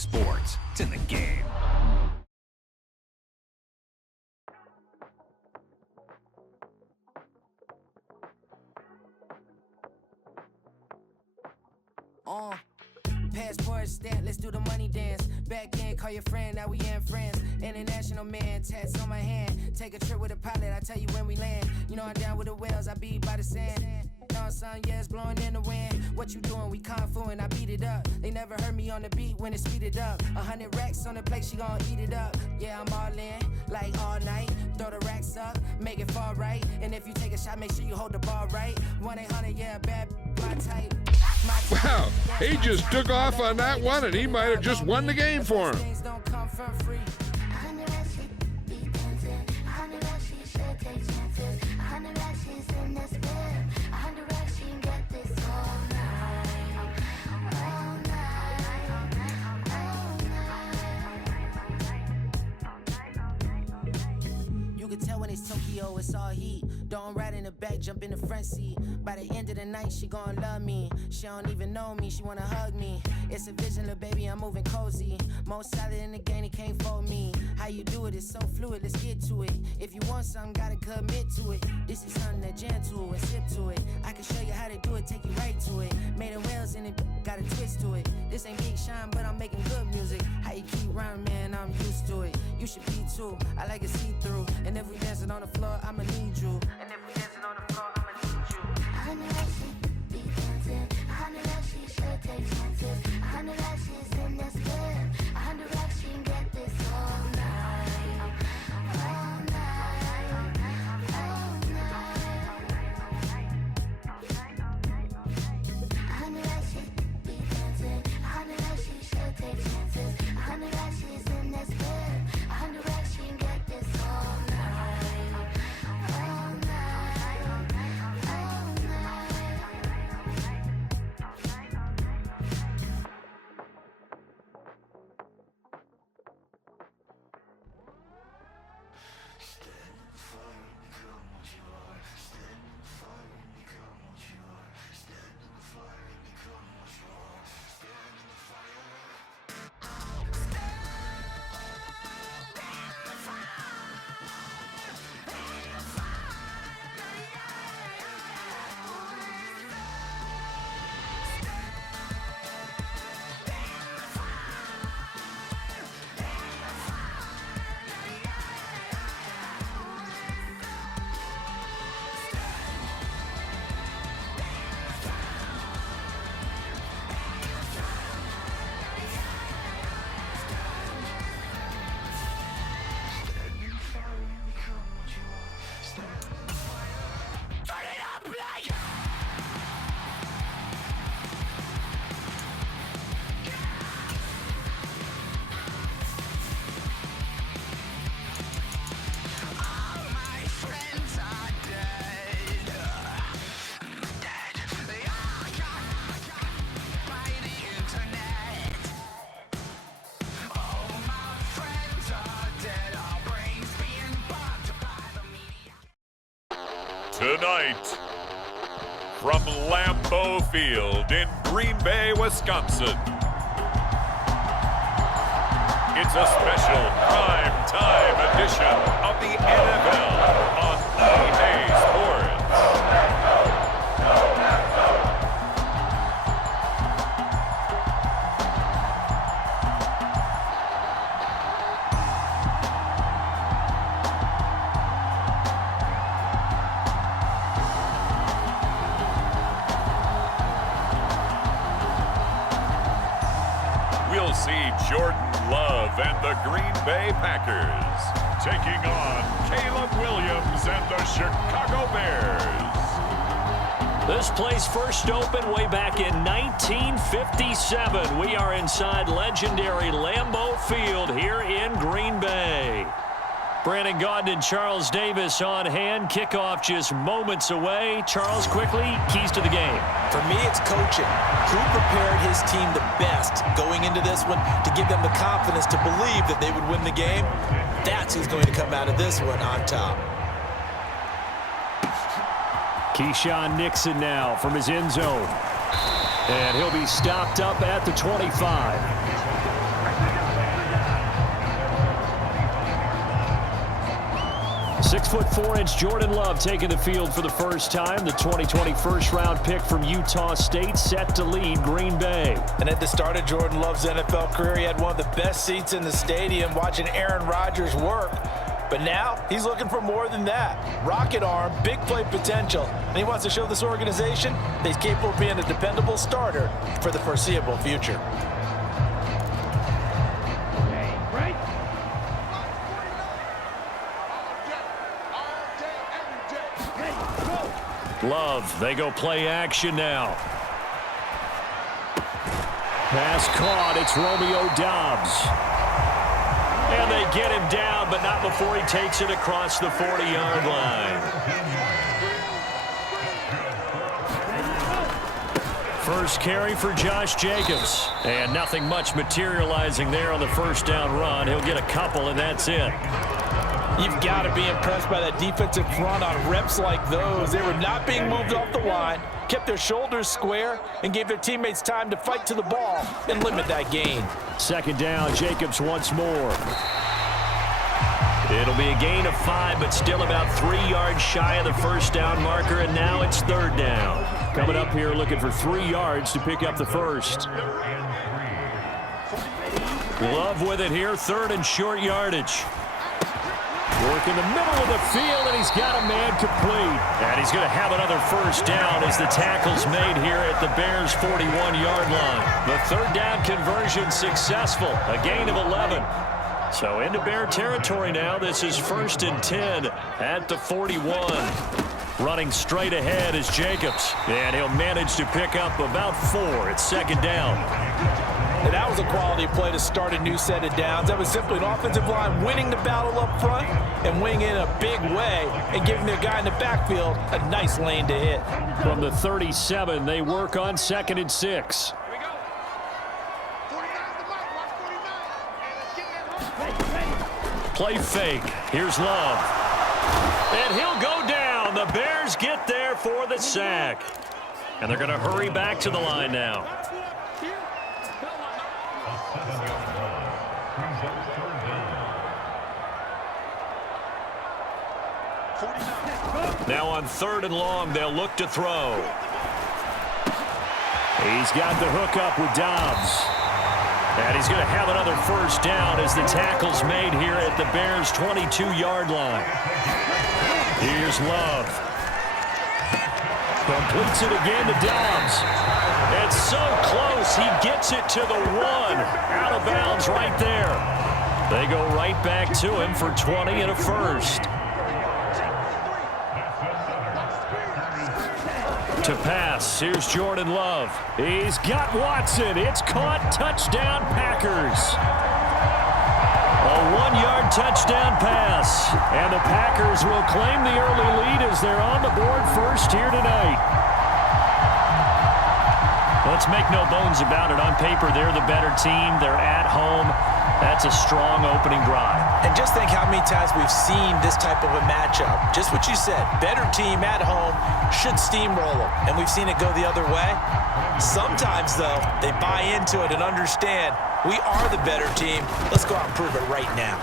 Sports. It's in the game. Passport stamp, let's do the money dance. Back in, call your friend, now we in France. International man, tats on my hand. Take a trip with a pilot, I tell you when we land. You know I'm down with the whales, I be by the sand. On sun, yeah, it's blowing in the wind. What you doing? We kung fu and I beat it up. They never heard me on the beat when it speeded up. 100 racks on the plate, she gon' eat it up. Yeah, I'm all in, like all night. Throw the racks up, make it fall right. And if you take a shot, make sure you hold the ball right. 1-800, yeah, bad, my type. Wow, he just took off on that one, and he might have just won the game for him. It's Tokyo, it's all heat. Don't ride in the back, jump in the front seat. By the end of the night, she gon' love me. She don't even know me, she wanna hug me. It's a vision, little baby, I'm moving cozy. Most solid in the game, he can't fold me. How you do it, it's so fluid, let's get to it. If you want something, gotta commit to it. This is something that jam to and sip to it. I can show you how to do it, take you right to it. Made of whales in it, got a twist to it. This ain't Big Sean, but I'm making good music. How you keep rhyming, man, I'm used to it. You should be too, I like it see-through. And if we dancing on the floor, I'ma need you. And if we dancing on the floor, I'ma need you. I know that she be dancing. I know that she should take chances. I know that she's in this bed. I know that she can get this all night. All night. I know that she be dancing. I know that she should take chances. I know that she's in this bed. I know that she can get this all night. All night. All night. Tonight, from Lambeau Field in Green Bay, Wisconsin, it's a special prime time edition of the NFL on EA Sports. We'll see Jordan Love and the Green Bay Packers taking on Caleb Williams and the Chicago Bears. This place first opened way back in 1957. We are inside legendary Lambeau Field here in Green Bay. Brandon Gaudin and Charles Davis on hand. Kickoff just moments away. Charles, quickly, keys to the game. For me, it's coaching. Who prepared his team the best going into this one to give them the confidence to believe that they would win the game? That's who's going to come out of this one on top. Keyshawn Nixon now from his end zone. And he'll be stopped up at the 25. 6'4" Jordan Love taking the field for the first time. The 2020 first-round pick from Utah State set to lead Green Bay. And at the start of Jordan Love's NFL career, he had one of the best seats in the stadium watching Aaron Rodgers work. But now he's looking for more than that. Rocket arm, big play potential. And he wants to show this organization that he's capable of being a dependable starter for the foreseeable future. Love, they go play action now. Pass caught, it's Romeo Doubs. And they get him down, but not before he takes it across the 40-yard line. First carry for Josh Jacobs. And nothing much materializing there on the first down run. He'll get a couple, and that's it. You've got to be impressed by that defensive front on reps like those. They were not being moved off the line, kept their shoulders square, and gave their teammates time to fight to the ball and limit that gain. Second down, Jacobs once more. It'll be a gain of 5, but still about 3 yards shy of the first down marker, and now it's third down. Coming up here looking for 3 yards to pick up the first. Love with it here, third and short yardage. Work in the middle of the field, and he's got a man complete. And he's going to have another first down as the tackle's made here at the Bears' 41-yard line. The third down conversion successful, a gain of 11. So into Bear territory now. This is 1st and 10 at the 41. Running straight ahead is Jacobs, and he'll manage to pick up about 4. It's second down. And that was a quality play to start a new set of downs. That was simply an offensive line winning the battle up front and winning in a big way and giving their guy in the backfield a nice lane to hit. From the 37, they work on 2nd and 6. Play fake. Here's Love. And he'll go down. The Bears get there for the sack. And they're going to hurry back to the line now. Now on 3rd and long, they'll look to throw. He's got the hook up with Doubs. And he's going to have another first down as the tackle's made here at the Bears' 22-yard line. Here's Love. Completes it again to Doubs. It's so close, he gets it to the 1. Out of bounds right there. They go right back to him for 20 and a first. To pass, here's Jordan Love. He's got Watson. It's caught. Touchdown, Packers. A 1-yard touchdown pass. And the Packers will claim the early lead as they're on the board first here tonight. Let's make no bones about it. On paper, they're the better team. They're at home. That's a strong opening drive. And just think how many times we've seen this type of a matchup. Just what you said, better team at home should steamroll them. And we've seen it go the other way. Sometimes, though, they buy into it and understand we are the better team. Let's go out and prove it right now.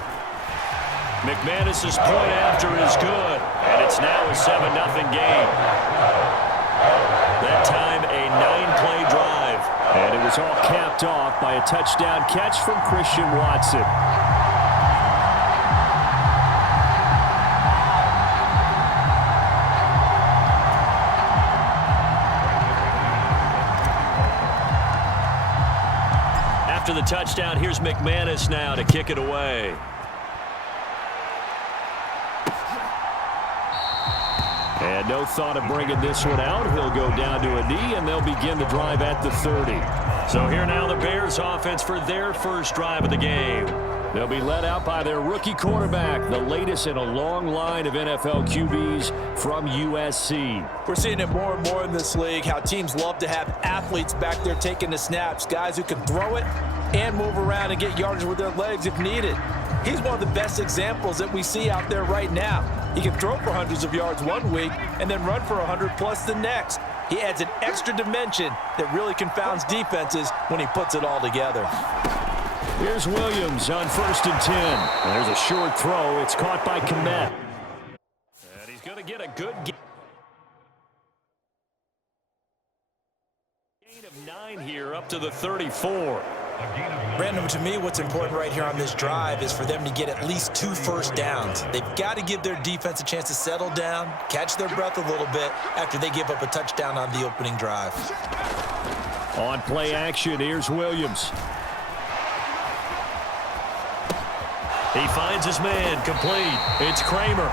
McManus's point after is good. And it's now a 7-0 game. That time, a 9-play drive. And it was all capped off by a touchdown catch from Christian Watson. After the touchdown, here's McManus now to kick it away. And no thought of bringing this one out. He'll go down to a knee, and they'll begin the drive at the 30. So here now the Bears offense for their first drive of the game. They'll be led out by their rookie quarterback, the latest in a long line of NFL QBs from USC. We're seeing it more and more in this league, how teams love to have athletes back there taking the snaps, guys who can throw it and move around and get yardage with their legs if needed. He's one of the best examples that we see out there right now. He can throw for hundreds of yards one week and then run for 100+ the next. He adds an extra dimension that really confounds defenses when he puts it all together. Here's Williams on 1st and 10. There's a short throw. It's caught by Kmet. get a good gain of 9 here up to the 34. Brandon, to me, what's important right here on this drive is for them to get at least 2 first downs. They've got to give their defense a chance to settle down, catch their breath a little bit after they give up a touchdown on the opening drive. On play action, here's Williams. He finds his man, complete. It's Kramer.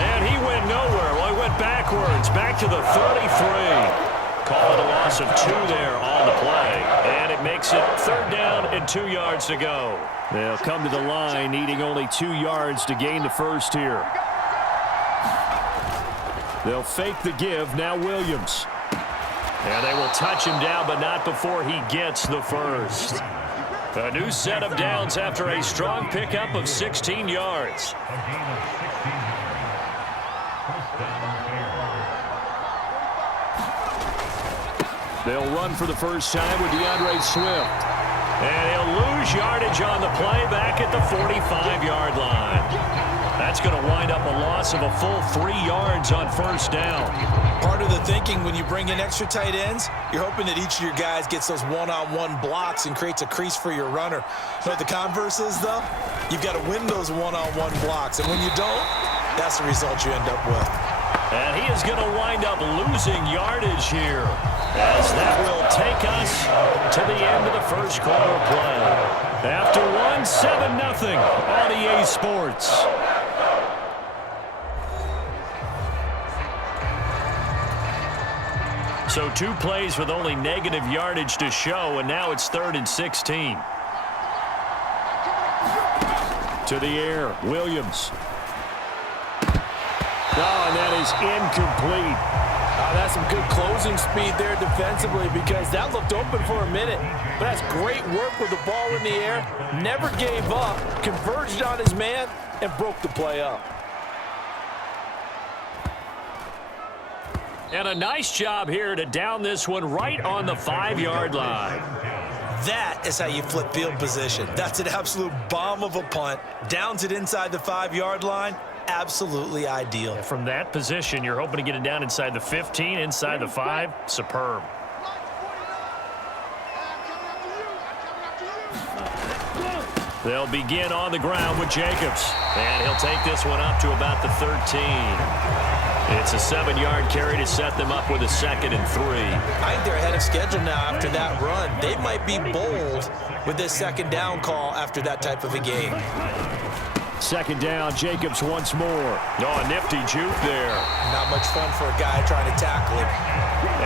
And he went nowhere. Well, he went backwards, back to the 33. Call it a loss of 2 there on the play. And it makes it 3rd down and 2 yards to go. They'll come to the line, needing only 2 yards to gain the first here. They'll fake the give, now Williams. And they will touch him down, but not before he gets the first. A new set of downs after a strong pickup of 16 yards. They'll run for the first time with DeAndre Swift. And he'll lose yardage on the play back at the 45-yard line. That's going to wind up a loss of a full 3 yards on first down. Part of the thinking when you bring in extra tight ends, you're hoping that each of your guys gets those one-on-one blocks and creates a crease for your runner. You know what the converse is, though? You've got to win those one-on-one blocks, and when you don't, that's the result you end up with. And he is going to wind up losing yardage here, as that will take us to the end of the first quarter play. After one, 7-0 on EA Sports. So 2 plays with only negative yardage to show, and now it's 3rd and 16. To the air, Williams. Oh, and that is incomplete. That's some good closing speed there defensively, because that looked open for a minute. But that's great work with the ball in the air. Never gave up, converged on his man, and broke the play up. And a nice job here to down this one right on the 5-yard line. That is how you flip field position. That's an absolute bomb of a punt. Downs it inside the 5-yard line. Absolutely ideal. From that position, you're hoping to get it down inside the 15, inside the 5. Superb. They'll begin on the ground with Jacobs. And he'll take this one up to about the 13. It's a 7-yard carry to set them up with a 2nd and 3. I think they're ahead of schedule now after that run. They might be bold with this 2nd down call after that type of a game. 2nd down, Jacobs once more. Oh, a nifty juke there. Not much fun for a guy trying to tackle him.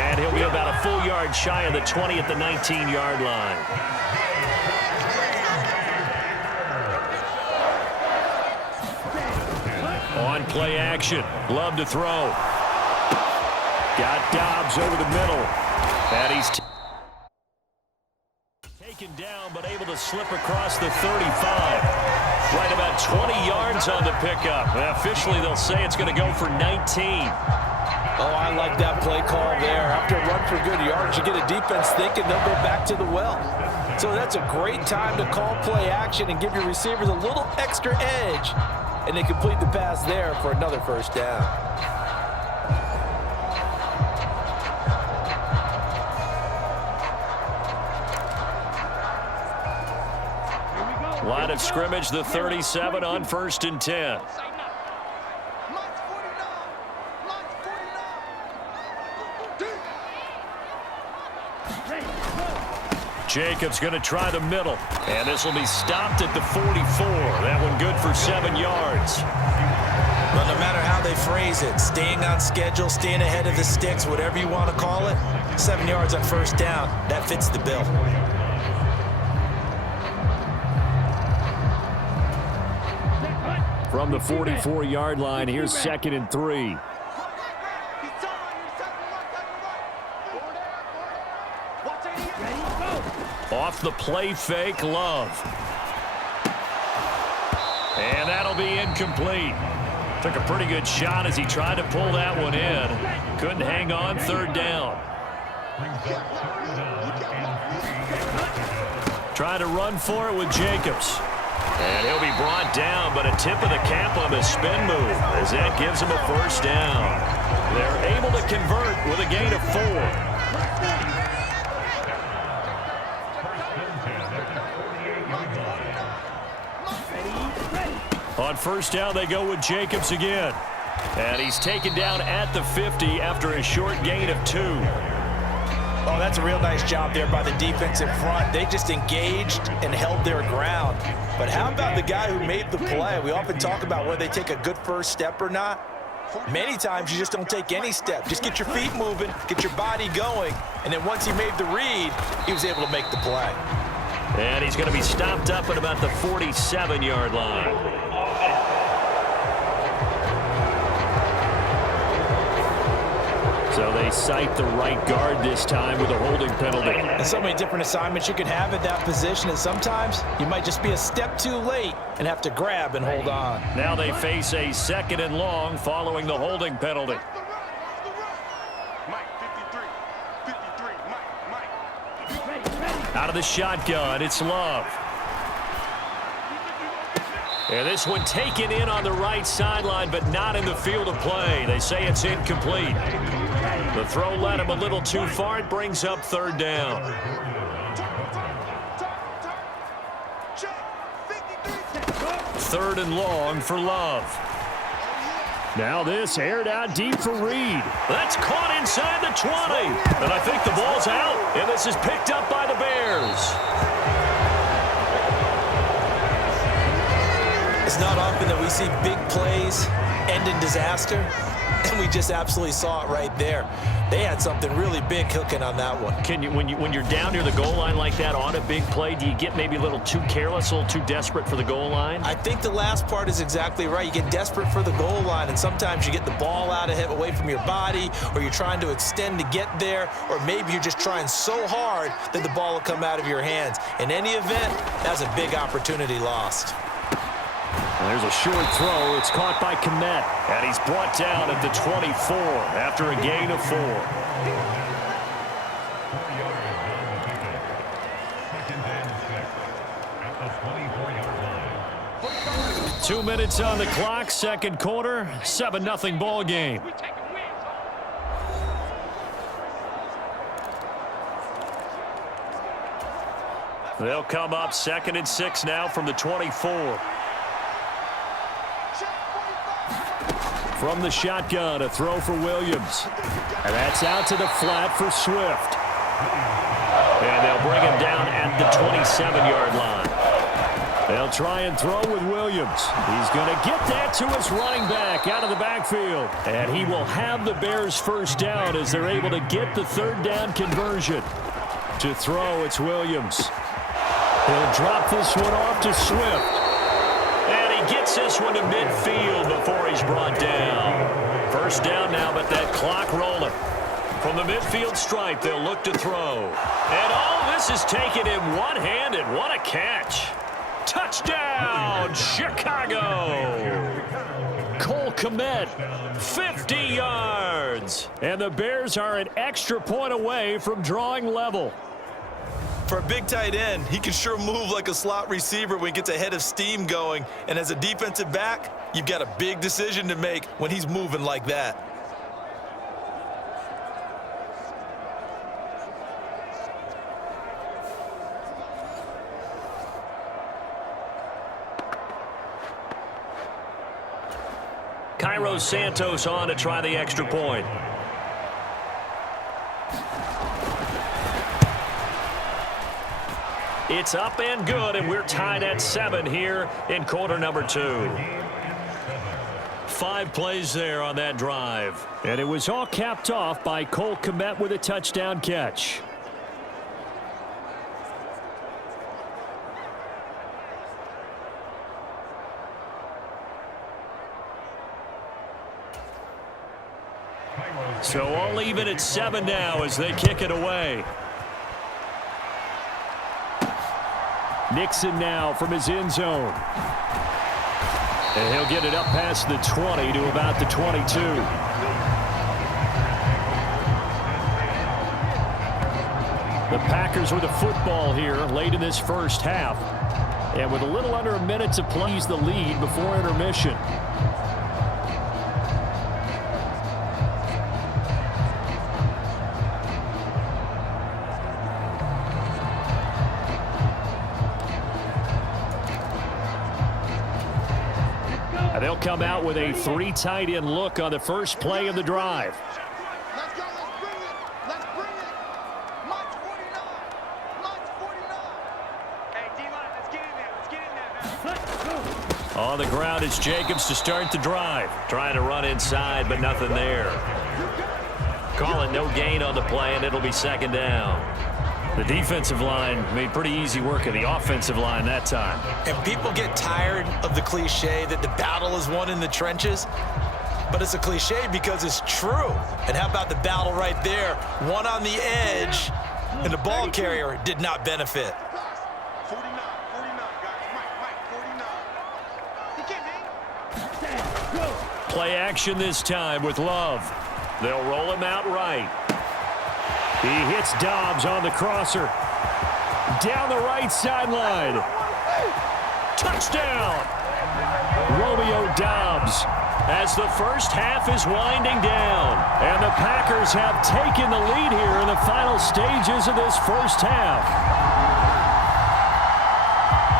And he'll be about a full yard shy of the 20 at the 19-yard line. On play action, Love to throw. Got Dobbs over the middle. And he's taken down, but able to slip across the 35. Right about 20 yards on the pickup. Officially, they'll say it's going to go for 19. Oh, I like that play call there. After a run for good yards, you get a defense thinking they'll go back to the well. So that's a great time to call play action and give your receivers a little extra edge. And they complete the pass there for another first down. Line of scrimmage, the 37 on 1st and 10. Jacobs going to try the middle. And this will be stopped at the 44. That one good for 7 yards. Well, no matter how they phrase it, staying on schedule, staying ahead of the sticks, whatever you want to call it, 7 yards on first down, that fits the bill. From the 44-yard line, here's 2nd and 3. Off the play fake, Love. And that'll be incomplete. Took a pretty good shot as he tried to pull that one in. Couldn't hang on, 3rd down. Trying to run for it with Jacobs. And he'll be brought down, but a tip of the cap on the spin move as that gives him a first down. They're able to convert with a gain of 4. On first down, they go with Jacobs again. And he's taken down at the 50 after a short gain of 2. Oh, that's a real nice job there by the defense in front. They just engaged and held their ground. But how about the guy who made the play? We often talk about whether they take a good first step or not. Many times you just don't take any step. Just get your feet moving, get your body going, and then once he made the read, he was able to make the play. And he's going to be stopped up at about the 47-yard line. So they cite the right guard this time with a holding penalty. And so many different assignments you can have at that position, and sometimes you might just be a step too late and have to grab and hold on. Now they face a 2nd and long following the holding penalty. Out of the shotgun, it's Love. And this one taken in on the right sideline, but not in the field of play. They say it's incomplete. The throw led him a little too far. It brings up 3rd down. 3rd and long for Love. Now this aired out deep for Reed. That's caught inside the 20. And I think the ball's out. And this is picked up by the Bears. It's not often that we see big plays end in disaster, and we just absolutely saw it right there. They had something really big cooking on that one. Can you, when you're down near the goal line like that on a big play, do you get maybe a little too careless, a little too desperate for the goal line? I think the last part is exactly right. You get desperate for the goal line, and sometimes you get the ball out of it away from your body, or you're trying to extend to get there, or maybe you're just trying so hard that the ball will come out of your hands. In any event, that's a big opportunity lost. There's a short throw. It's caught by Kmet. And he's brought down at the 24 after a gain of 4. 2 minutes on the clock, 2nd quarter, 7-0 ball game. They'll come up 2nd and 6 now from the 24. From the shotgun, a throw for Williams. And that's out to the flat for Swift. And they'll bring him down at the 27-yard line. They'll try and throw with Williams. He's going to get that to his running back out of the backfield. And he will have the Bears first down as they're able to get the 3rd down conversion. To throw, it's Williams. He'll drop this one off to Swift. And he gets this one to midfield before he's brought down. First down now, but that clock rolling. From the midfield stripe, they'll look to throw. And all this is taken in one-handed. What a catch. Touchdown, Chicago. Cole Kmet, 50 yards. And the Bears are an extra point away from drawing level. For a big tight end, he can sure move like a slot receiver when he gets a head of steam going. And as a defensive back, you've got a big decision to make when he's moving like that. Cairo Santos on to try the extra point. It's up and good, and we're tied at 7 here in quarter number 2. 5 plays there on that drive. And it was all capped off by Cole Kmet with a touchdown catch. So all even at 7 now as they kick it away. Nixon now from his end zone. And he'll get it up past the 20 to about the 22. The Packers with the football here late in this first half. And with a little under a minute to play, the lead before intermission. And they'll come out with a 3 tight end look on the first play of the drive. Let's go, let's bring it. Let's bring it. March 49. March 49. Hey, D-line, let's get in there. Let's get in there now. On the ground, it's Jacobs to start the drive. Trying to run inside, but nothing there. Call it no gain on the play, and it'll be second down. The defensive line made pretty easy work of the offensive line that time. And people get tired of the cliche that the battle is won in the trenches. But it's a cliche because it's true. And how about the battle right there? One on the edge, and the ball carrier did not benefit. 49, guys. Mike, 49. He can't hang. Play action this time with Love. They'll roll him out right. He hits Dobbs on the crosser. Down the right sideline. Touchdown! Romeo Dobbs as the first half is winding down. And the Packers have taken the lead here in the final stages of this first half.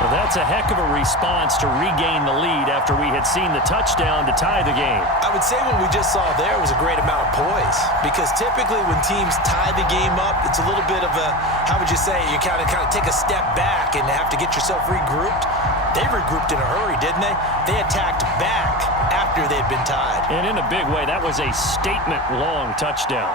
Well, that's a heck of a response to regain the lead after we had seen the touchdown to tie the game. I would say what we just saw there was a great amount of poise, because typically when teams tie the game up, it's a little bit of a, how would you say, you kind of take a step back and have to get yourself regrouped. They regrouped in a hurry, didn't they? They attacked back after they'd been tied. And in a big way, that was a statement-long touchdown.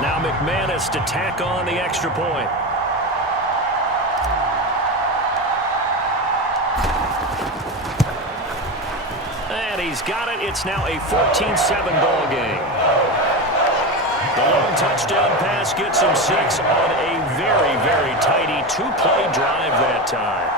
Now McManus to tack on the extra point. And he's got it. It's now a 14-7 ball game. The long touchdown pass gets him 6 on a very, very tidy 2-play drive that time.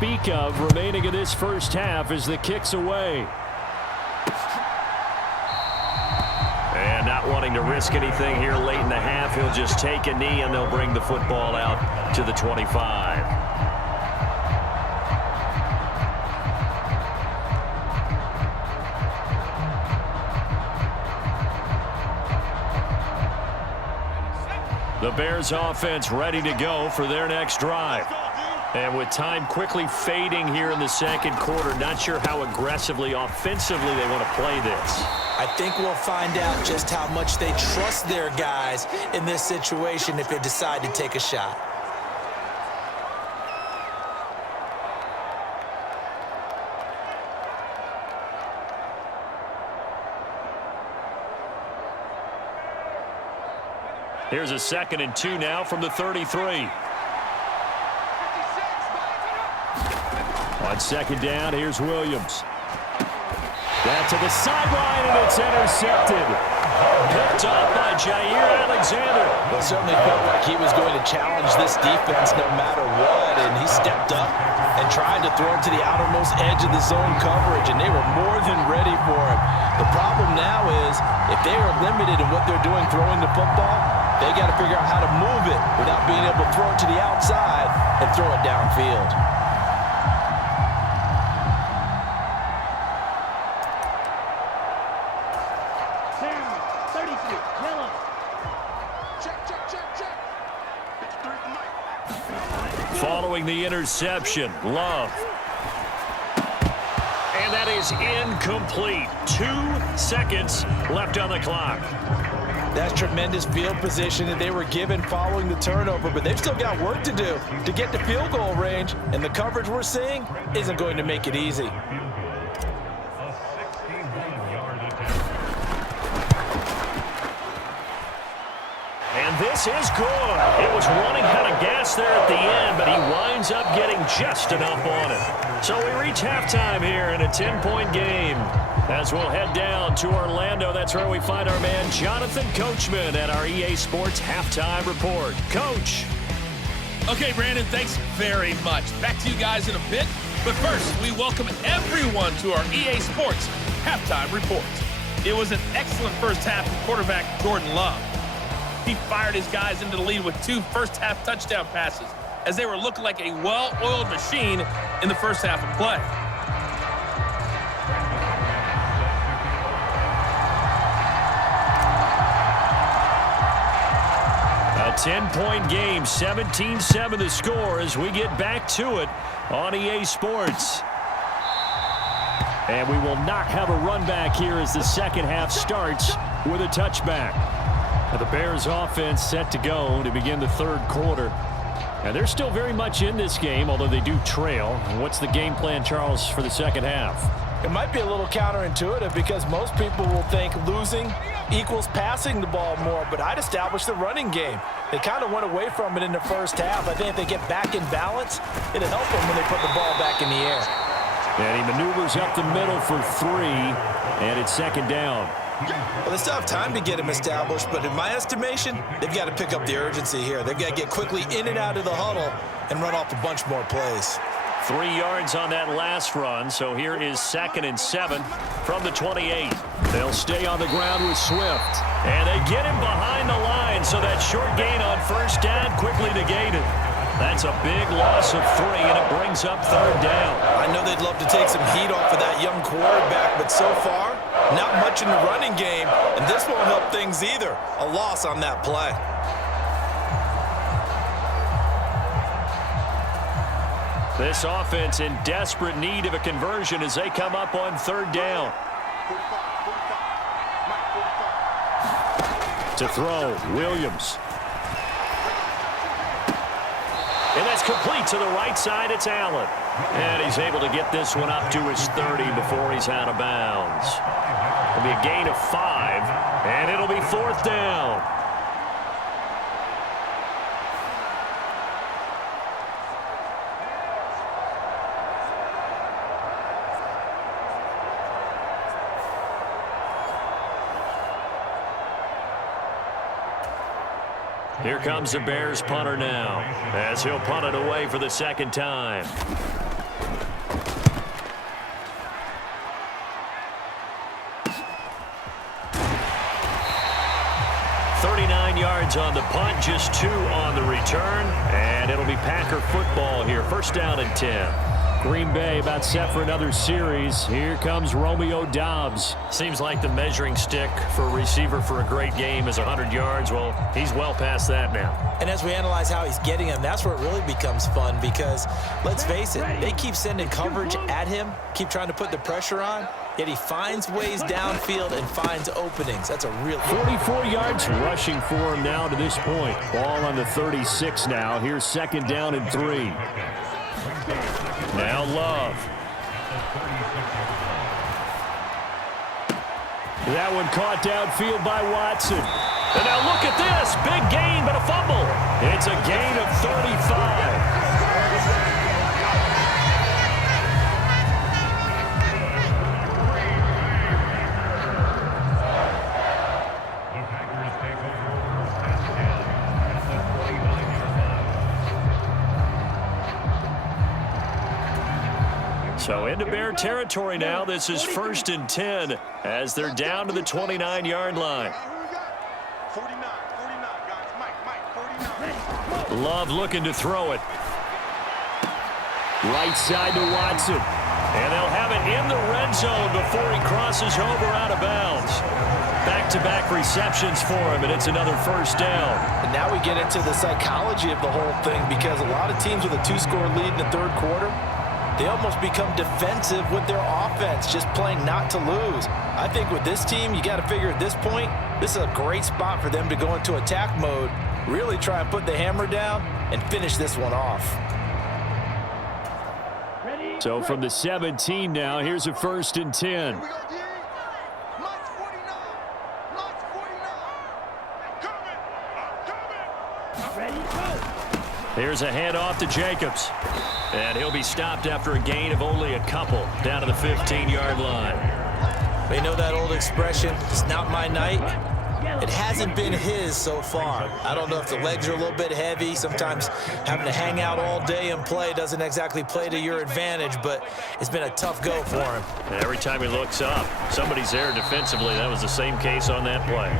Speak of remaining in this first half as the kick's away. And not wanting to risk anything here late in the half, he'll just take a knee and they'll bring the football out to the 25. The Bears offense ready to go for their next drive. And with time quickly fading here in the second quarter, not sure how aggressively, offensively they want to play this. I think we'll find out just how much they trust their guys in this situation if they decide to take a shot. Here's a 2nd and 2 now from the 33. On 2nd down, here's Williams. That to the sideline, and it's intercepted. Picked off by Jair Alexander. Well, it certainly felt like he was going to challenge this defense no matter what, and he stepped up and tried to throw it to the outermost edge of the zone coverage, and they were more than ready for him. The problem now is, if they are limited in what they're doing throwing the football, they got to figure out how to move it without being able to throw it to the outside and throw it downfield. Following the interception, Love. And that is incomplete. 2 seconds left on the clock. That's tremendous field position that they were given following the turnover, but they've still got work to do to get to field goal range, and the coverage we're seeing isn't going to make it easy. And this is good. It was running out of gas there at the end, but he winds up getting just enough on it. So we reach halftime here in a 10-point game. As we'll head down to Orlando, that's where we find our man Jonathan Coachman at our EA Sports Halftime Report. Coach. Okay, Brandon, thanks very much. Back to you guys in a bit. But first, we welcome everyone to our EA Sports Halftime Report. It was an excellent first half for quarterback Jordan Love. He fired his guys into the lead with 2 first-half touchdown passes as they were looking like a well-oiled machine in the first half of play. A 10-point game, 17-7 the score as we get back to it on EA Sports. And we will not have a run back here as the second half starts with a touchback. The Bears offense set to go to begin the third quarter. And they're still very much in this game, although they do trail. What's the game plan, Charles, for the second half? It might be a little counterintuitive because most people will think losing equals passing the ball more, but I'd establish the running game. They kind of went away from it in the first half. I think if they get back in balance, it'll help them when they put the ball back in the air. And he maneuvers up the middle for 3, and it's second down. Well, they still have time to get him established, but in my estimation, they've got to pick up the urgency here. They've got to get quickly in and out of the huddle and run off a bunch more plays. 3 yards on that last run, so here is 2nd and 7 from the 28. They'll stay on the ground with Swift. And they get him behind the line, so that short gain on first down quickly negated. That's a big loss of 3, and it brings up third down. I know they'd love to take some heat off of that young quarterback, but so far, not much in the running game, and this won't help things either. A loss on that play. This offense in desperate need of a conversion as they come up on third down. To throw, Williams. And that's complete to the right side. It's Allen. And he's able to get this one up to his 30 before he's out of bounds. It'll be a gain of 5, and it'll be 4th down. Here comes the Bears punter now, as he'll punt it away for the second time. Yards on the punt, just 2 on the return, and it'll be Packer football here. First down and 10. Green Bay about set for another series. Here comes Romeo Doubs. Seems like the measuring stick for a receiver for a great game is 100 yards. Well, he's well past that now. And as we analyze how he's getting them, that's where it really becomes fun because, let's face it, they keep sending coverage at him, keep trying to put the pressure on, yet he finds ways downfield and finds openings. That's a real 44 yards rushing for him now to this point. Ball on the 36 now. Here's second down and 3. Now Love. That one caught downfield by Watson. And now look at this. Big gain, but a fumble. It's a gain of 35. So into Bear territory now. This is 1st and 10 as they're down to the 29-yard line. 49, guys. Mike, 49. Love looking to throw it. Right side to Watson. And they'll have it in the red zone before he crosses over out of bounds. Back-to-back receptions for him, and it's another first down. And now we get into the psychology of the whole thing because a lot of teams with a 2-score lead in the third quarter, they almost become defensive with their offense, just playing not to lose. I think with this team, you got to figure at this point, this is a great spot for them to go into attack mode, really try and put the hammer down and finish this one off. So from the 17 now, here's a 1st and 10. Here we go, D. March 49. March 49. Here's a handoff to Jacobs. And he'll be stopped after a gain of only a couple down to the 15-yard line. They know that old expression, it's not my night. It hasn't been his so far. I don't know if the legs are a little bit heavy. Sometimes having to hang out all day and play doesn't exactly play to your advantage, but it's been a tough go for him. Every time he looks up, somebody's there defensively. That was the same case on that play.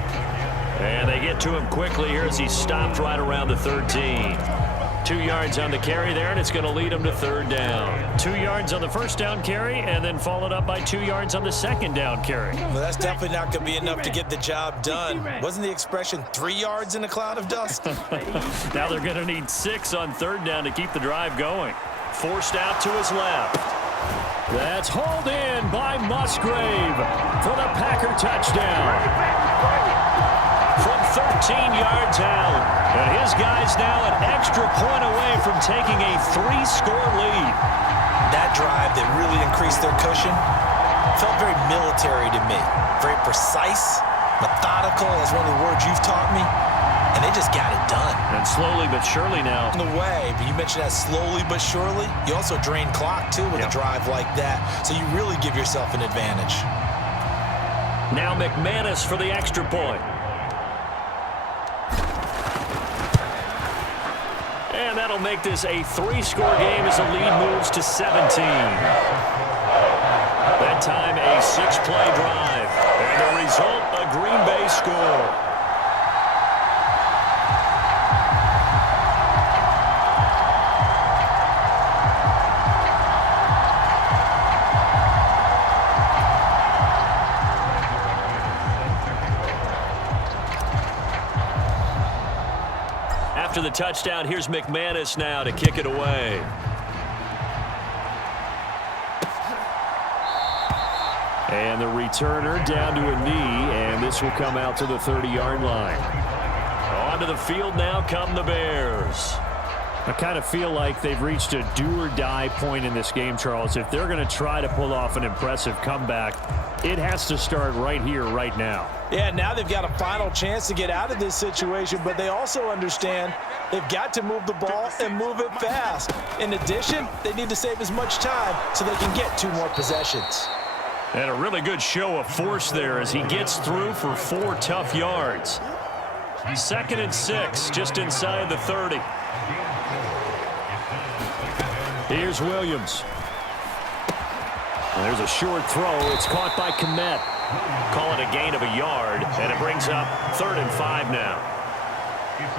And they get to him quickly here as he's stopped right around the 13. 2 yards on the carry there, and it's going to lead him to 3rd down. 2 yards on the 1st down carry, and then followed up by 2 yards on the 2nd down carry. Well, that's definitely not going to be enough to get the job done. Wasn't the expression 3 yards in a cloud of dust? Now they're going to need 6 on 3rd down to keep the drive going. Forced out to his left. That's hauled in by Musgrave for the Packer touchdown. From 13 yards out. And his guys now an extra point away from taking a 3-score lead. That drive that really increased their cushion felt very military to me. Very precise, methodical, is one of the words you've taught me. And they just got it done. And slowly but surely now. In the way, but you mentioned that slowly but surely. You also drain clock, too, with a drive like that. So you really give yourself an advantage. Now McManus for the extra point. And that'll make this a 3-score game as the lead moves to 17. That time a 6-play drive. And the result, a Green Bay score. After the touchdown, here's McManus now to kick it away. And the returner down to a knee, and this will come out to the 30-yard line. Onto the field now come the Bears. I kind of feel like they've reached a do-or-die point in this game, Charles. If they're going to try to pull off an impressive comeback, it has to start right here, right now. Yeah, now they've got a final chance to get out of this situation, but they also understand they've got to move the ball and move it fast. In addition, they need to save as much time so they can get 2 more possessions. And a really good show of force there as he gets through for 4 tough yards. 2nd and 6, just inside the 30. Here's Williams. There's a short throw. It's caught by Kmet. Call it a gain of a yard, and it brings up 3rd and 5 now.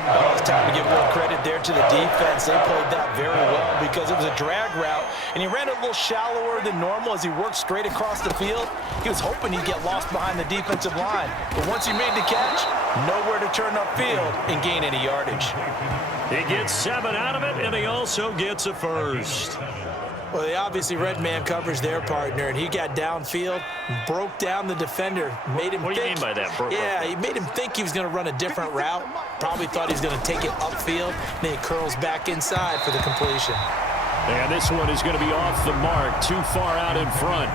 Oh, it's time to give more credit there to the defense. They played that very well because it was a drag route, and he ran it a little shallower than normal as he worked straight across the field. He was hoping he'd get lost behind the defensive line, but once he made the catch, nowhere to turn upfield and gain any yardage. He gets 7 out of it, and he also gets a first. Well, they obviously read man coverage their partner, and he got downfield, broke down the defender, made him What do you mean by that? Yeah, he made him think he was going to run a different route. Probably thought he was going to take it upfield. Then he curls back inside for the completion. And this one is going to be off the mark, too far out in front.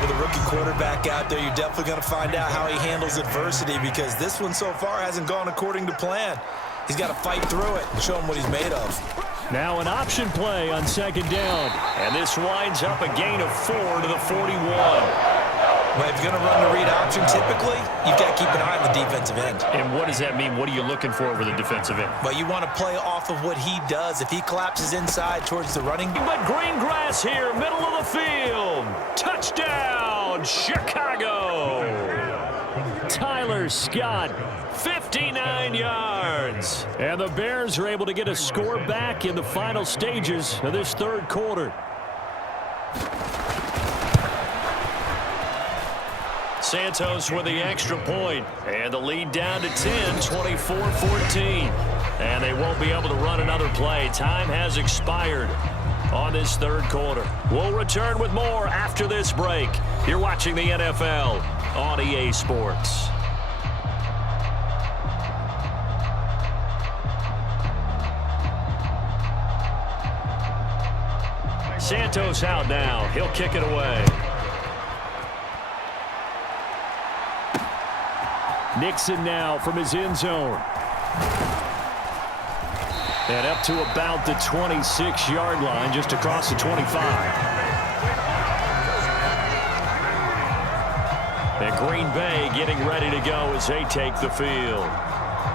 With a rookie quarterback out there, you're definitely going to find out how he handles adversity because this one so far hasn't gone according to plan. He's got to fight through it and show him what he's made of. Now an option play on 2nd down. And this winds up a gain of 4 to the 41. Well, if you're going to run the read option, typically, you've got to keep an eye on the defensive end. And what does that mean? What are you looking for over the defensive end? Well, you want to play off of what he does. If he collapses inside towards the running. But green grass here, middle of the field. Touchdown, Chicago. Tyler Scott, 59 yards. And the Bears are able to get a score back in the final stages of this 3rd quarter. Santos with the extra point, and the lead down to 10, 24-14. And they won't be able to run another play. Time has expired. on this third quarter. We'll return with more after this break. You're watching the NFL on EA Sports. Santos out now. He'll kick it away. Nixon now from his end zone. And up to about the 26-yard line, just across the 25. And Green Bay getting ready to go as they take the field.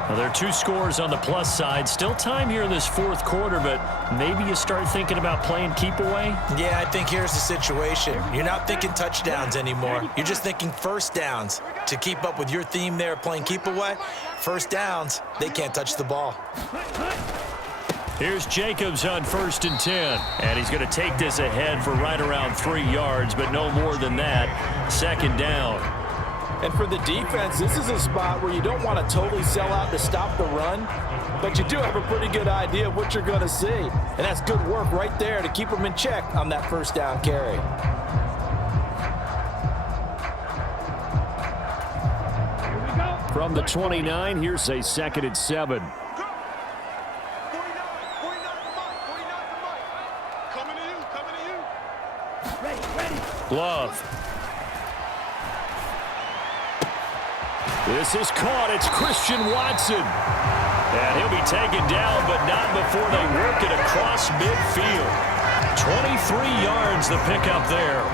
Well, there are 2 scores on the plus side. Still time here in this fourth quarter, but maybe you start thinking about playing keep away? Yeah, I think here's the situation. You're not thinking touchdowns anymore. You're just thinking first downs. To keep up with your theme there, playing keep away, first downs, they can't touch the ball. Here's Jacobs on 1st and 10. And he's going to take this ahead for right around 3 yards, but no more than that. Second down. And for the defense, this is a spot where you don't want to totally sell out to stop the run, but you do have a pretty good idea of what you're going to see. And that's good work right there to keep them in check on that first down carry. From the 29, here's a 2nd and 7. Love. This is caught. It's Christian Watson. And he'll be taken down, but not before they work it across midfield. 23 yards the pickup there.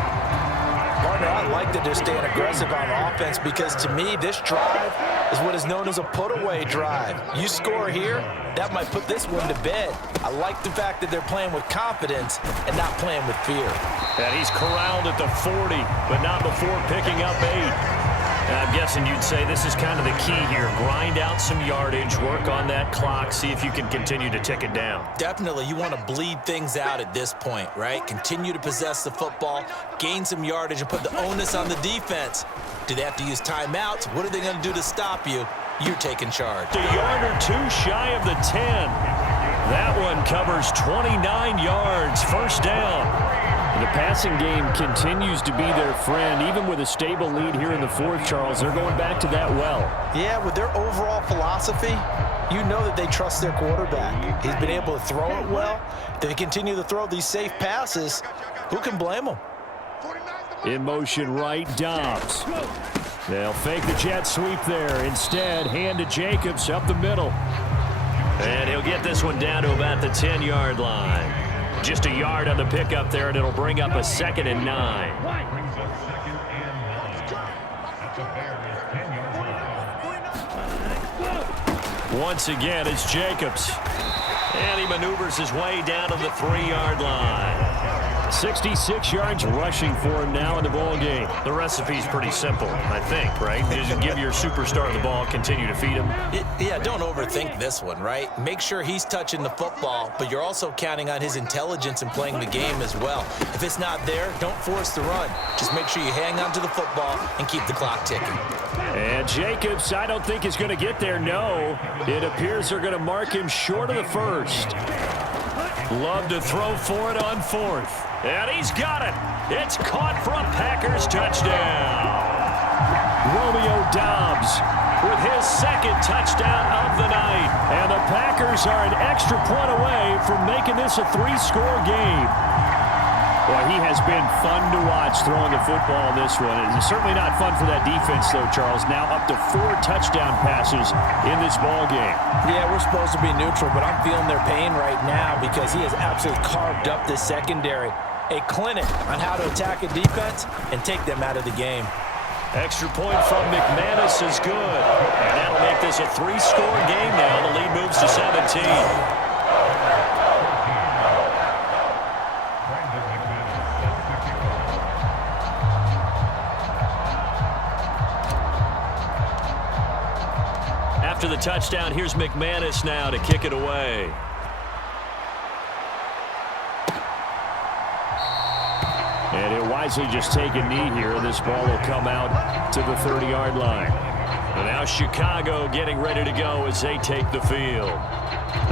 Partner, I like that they're staying aggressive on offense because to me, this drive is what is known as a put-away drive. You score here, that might put this one to bed. I like the fact that they're playing with confidence and not playing with fear. And he's corralled at the 40, but not before picking up 8. And I'm guessing you'd say this is kind of the key here. Grind out some yardage, work on that clock, see if you can continue to tick it down. Definitely, you want to bleed things out at this point, right? Continue to possess the football, gain some yardage, and put the onus on the defense. Do they have to use timeouts? What are they going to do to stop you? You're taking charge. A yard or 2 shy of the 10. That one covers 29 yards, first down. The passing game continues to be their friend. Even with a stable lead here in the fourth, Charles, they're going back to that well. Yeah, with their overall philosophy, you know that they trust their quarterback. He's been able to throw it well. If they continue to throw these safe passes, who can blame them? In motion right, Dobbs. They'll fake the jet sweep there. Instead, hand to Jacobs up the middle. And he'll get this one down to about the 10-yard line. Just a yard on the pickup there, and it'll bring up a 2nd and 9. Once again, it's Jacobs. And he maneuvers his way down to the 3-yard line. 66 yards rushing for him now in the ball game. The recipe's pretty simple, I think, right? Just give your superstar the ball, continue to feed him. Yeah, don't overthink this one, right? Make sure he's touching the football, but you're also counting on his intelligence in playing the game as well. If it's not there, don't force the run. Just make sure you hang on to the football and keep the clock ticking. And Jacobs, I don't think is going to get there, no. It appears they're going to mark him short of the first. Love to throw for it on 4th. And he's got it. It's caught for a Packers touchdown. Romeo Dobbs with his 2nd touchdown of the night. And the Packers are an extra point away from making this a 3-score game. Boy, he has been fun to watch throwing the football in this one. It's certainly not fun for that defense, though, Charles. Now up to 4 touchdown passes in this ball game. Yeah, we're supposed to be neutral, but I'm feeling their pain right now because he has absolutely carved up this secondary. A clinic on how to attack a defense and take them out of the game. Extra point from McManus is good. And that'll make this a 3-score game now. The lead moves to 17. After the touchdown, here's McManus now to kick it away. And he'll wisely just take a knee here, and this ball will come out to the 30-yard line. And now Chicago getting ready to go as they take the field.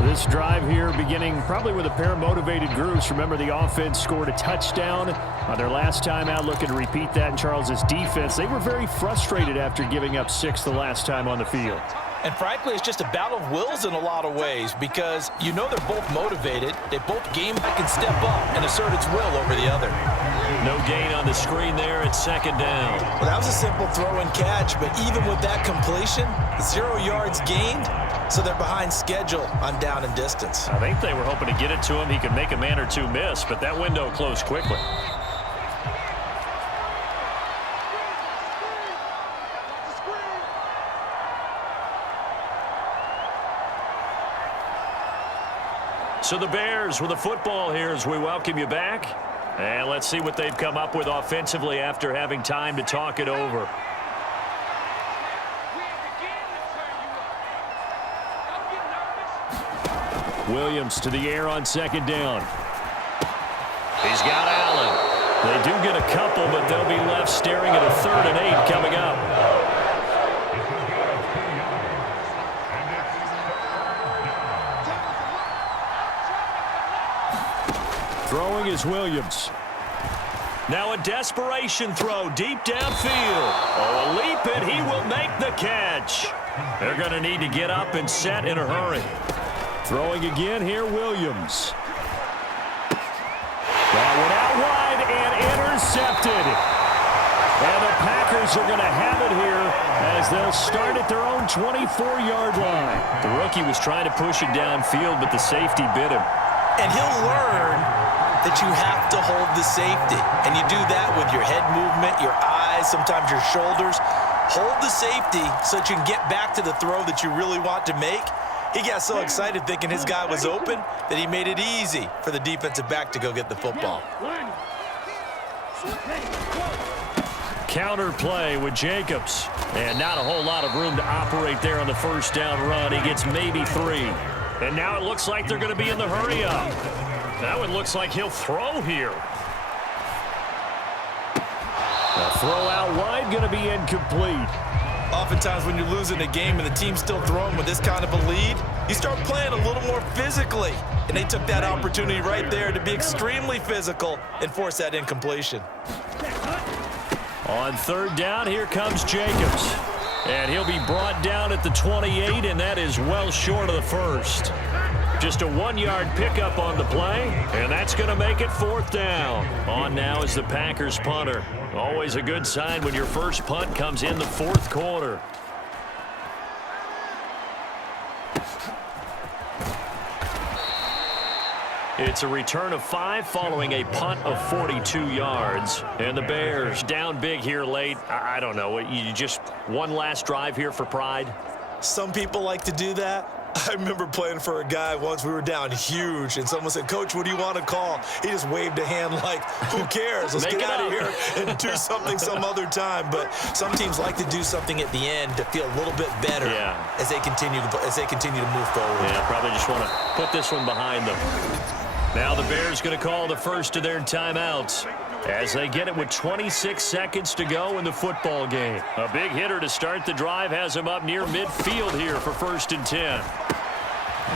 This drive here beginning probably with a pair of motivated groups. Remember, the offense scored a touchdown on their last time out, looking to repeat that in Charles' defense. They were very frustrated after giving up 6 the last time on the field. And frankly, it's just a battle of wills in a lot of ways because you know they're both motivated. They both game back and step up and assert its will over the other. No gain on the screen there at second down. Well, that was a simple throw and catch, but even with that completion, 0 yards gained, so they're behind schedule on down and distance. I think they were hoping to get it to him. He could make a man or two miss, but that window closed quickly. So the Bears with the football here as we welcome you back. And let's see what they've come up with offensively after having time to talk it over. Williams to the air on second down. He's got Allen. They do get a couple, but they'll be left staring at a 3rd and 8 coming up. Throwing is Williams. Now a desperation throw deep downfield. Oh, a leap, and he will make the catch. They're going to need to get up and set in a hurry. Throwing again here, Williams. That one out wide and intercepted. And the Packers are going to have it here as they'll start at their own 24-yard line. The rookie was trying to push it downfield, but the safety bit him. And he'll learn that you have to hold the safety. And you do that with your head movement, your eyes, sometimes your shoulders. Hold the safety so that you can get back to the throw that you really want to make. He got so excited thinking his guy was open that he made it easy for the defensive back to go get the football. Counter play with Jacobs. And not a whole lot of room to operate there on the first down run. He gets maybe 3. And now it looks like they're going to be in the hurry up. That one looks like he'll throw here. A throw out wide, going to be incomplete. Oftentimes when you're losing a game and the team's still throwing with this kind of a lead, you start playing a little more physically. And they took that opportunity right there to be extremely physical and force that incompletion. On 3rd down, here comes Jacobs. And he'll be brought down at the 28, and that is well short of the first. Just a 1-yard pickup on the play, and that's going to make it 4th down. On now is the Packers punter. Always a good sign when your first punt comes in the 4th quarter. It's a return of 5 following a punt of 42 yards. And the Bears down big here late. I don't know. You just one last drive here for pride? Some people like to do that. I remember playing for a guy once. We were down huge, and someone said, "Coach, what do you want to call?" He just waved a hand like, who cares? Let's get out of here and do something some other time. But some teams like to do something at the end to feel a little bit better as they continue to move forward. Yeah, probably just want to put this one behind them. Now the Bears going to call the first of their timeouts as they get it with 26 seconds to go in the football game. A big hitter to start the drive has him up near midfield here for 1st and 10.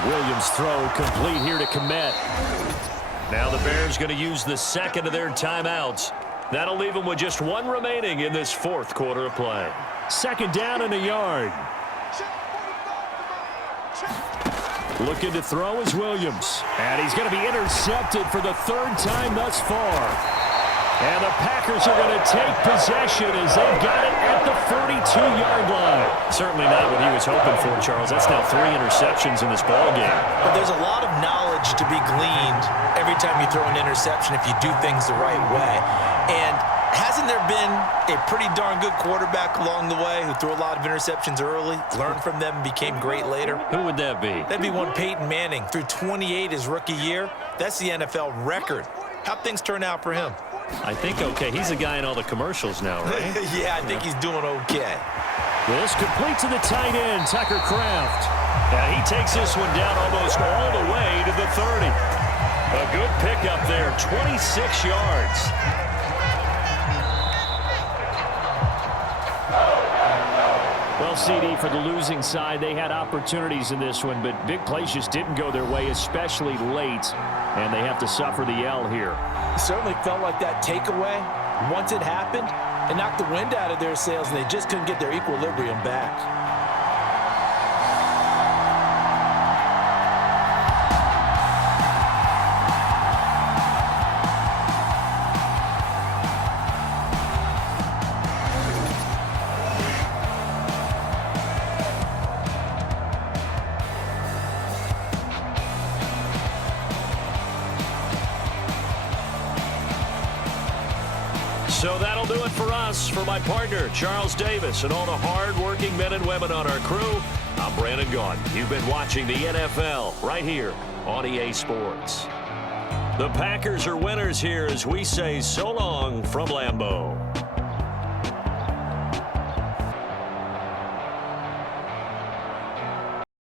Williams throw complete here to Kmet. Now the Bears going to use the second of their timeouts. That'll leave them with just 1 remaining in this 4th quarter of play. 2nd down and a yard. Looking to throw is Williams. And he's going to be intercepted for the 3rd time thus far. And the Packers are going to take possession as they've got it at the 42-yard line. Certainly not what he was hoping for, Charles. That's now 3 interceptions in this ballgame. But there's a lot of knowledge to be gleaned every time you throw an interception if you do things the right way. And hasn't there been a pretty darn good quarterback along the way who threw a lot of interceptions early, learned from them, and became great later? Who would that be? That'd be one Peyton Manning. Threw 28 his rookie year. That's the NFL record. How'd things turn out for him? I think okay. He's the guy in all the commercials now, right? Yeah, I think he's doing okay. This complete to the tight end, Tucker Kraft. Now he takes this one down almost all the way to the 30. A good pickup there, 26 yards. Well, CD, for the losing side, they had opportunities in this one, but big plays just didn't go their way, especially late, and they have to suffer the L here. It certainly felt like that takeaway, once it happened, it knocked the wind out of their sails, and they just couldn't get their equilibrium back. So that'll do it for us. For my partner, Charles Davis, and all the hard-working men and women on our crew, I'm Brandon Gaughan. You've been watching the NFL right here on EA Sports. The Packers are winners here as we say so long from Lambeau.